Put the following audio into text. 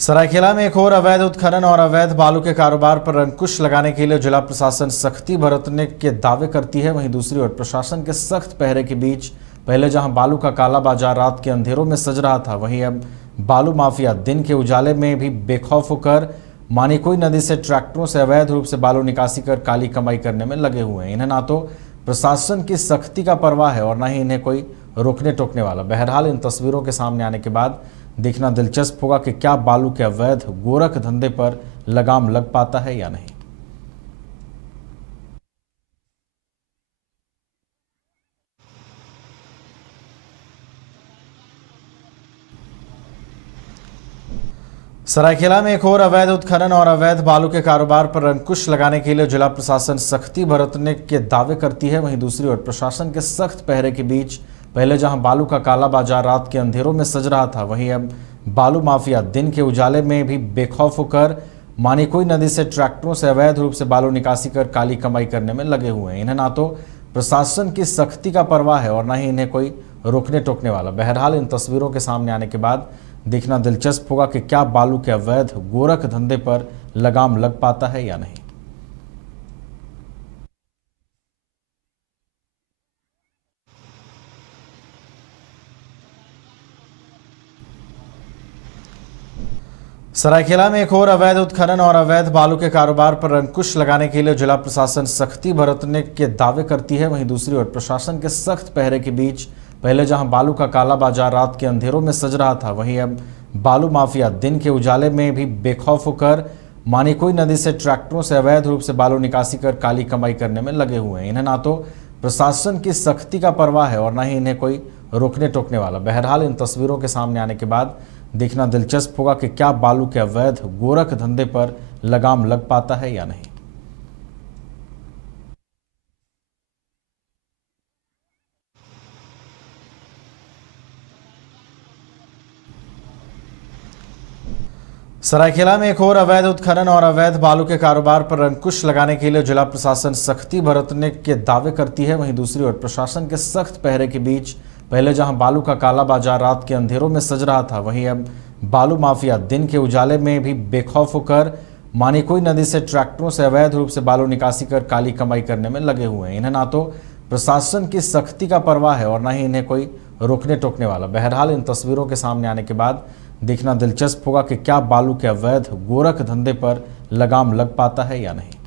सरायकेला में एक और अवैध उत्खनन और अवैध बालू के कारोबार पर अंकुश लगाने के लिए जिला प्रशासन सख्ती बरतने के दावे करती है। वहीं दूसरी ओर प्रशासन के सख्त पहरे के बीच पहले जहां बालू का काला बाजार रात के अंधेरों में सज रहा था, वहीं अब बालू माफिया दिन के उजाले में भी बेखौफ होकर मानिकोई नदी से ट्रैक्टरों से अवैध रूप से बालू निकासी कर काली कमाई करने में लगे हुए हैं। इन्हें ना तो प्रशासन की सख्ती का परवाह है और न ही इन्हें कोई रोकने टोकने वाला। बहरहाल इन तस्वीरों के सामने आने के बाद देखना दिलचस्प होगा कि क्या बालू के अवैध गोरख धंधे पर लगाम लग पाता है या नहीं। सरायकेला में एक और अवैध उत्खनन और अवैध बालू के कारोबार पर अंकुश लगाने के लिए जिला प्रशासन सख्ती बरतने के दावे करती है। वहीं दूसरी ओर प्रशासन के सख्त पहरे के बीच पहले जहां बालू का काला बाजार रात के अंधेरों में सज रहा था, वहीं अब बालू माफिया दिन के उजाले में भी बेखौफ होकर मानिकोई नदी से ट्रैक्टरों से अवैध रूप से बालू निकासी कर काली कमाई करने में लगे हुए हैं। इन्हें ना तो प्रशासन की सख्ती का परवाह है और न ही इन्हें कोई रोकने टोकने वाला। बहरहाल इन तस्वीरों के सामने आने के बाद देखना दिलचस्प होगा कि क्या बालू के अवैध गोरख धंधे पर लगाम लग पाता है या नहीं। सरायकेला में एक और अवैध उत्खनन और अवैध बालू के कारोबार पर अंकुश लगाने के लिए जिला प्रशासन सख्ती बरतने के दावे करती है। वहीं दूसरी ओर प्रशासन के सख्त पहरे के बीच पहले जहां बालू का काला बाजार रात के अंधेरों में सज रहा था, वहीं अब बालू माफिया दिन के उजाले में भी बेखौफ होकर मानिकोई नदी से ट्रैक्टरों से अवैध रूप से बालू निकासी कर काली कमाई करने में लगे हुए हैं। इन्हें ना तो प्रशासन की सख्ती का परवाह है और न ही इन्हें कोई रोकने टोकने वाला। बहरहाल इन तस्वीरों के सामने आने के बाद देखना दिलचस्प होगा कि क्या बालू के अवैध गोरख धंधे पर लगाम लग पाता है या नहीं। सरायकेला में एक और अवैध उत्खनन और अवैध बालू के कारोबार पर अंकुश लगाने के लिए जिला प्रशासन सख्ती बरतने के दावे करती है। वहीं दूसरी ओर प्रशासन के सख्त पहरे के बीच पहले जहां बालू का काला बाजार रात के अंधेरों में सज रहा था, वहीं अब बालू माफिया दिन के उजाले में भी बेखौफ होकर मानिकोई नदी से ट्रैक्टरों से अवैध रूप से बालू निकासी कर काली कमाई करने में लगे हुए हैं। इन्हें ना तो प्रशासन की सख्ती का परवाह है और न ही इन्हें कोई रोकने टोकने वाला। बहरहाल इन तस्वीरों के सामने आने के बाद देखना दिलचस्प होगा कि क्या बालू के अवैध गोरख धंधे पर लगाम लग पाता है या नहीं।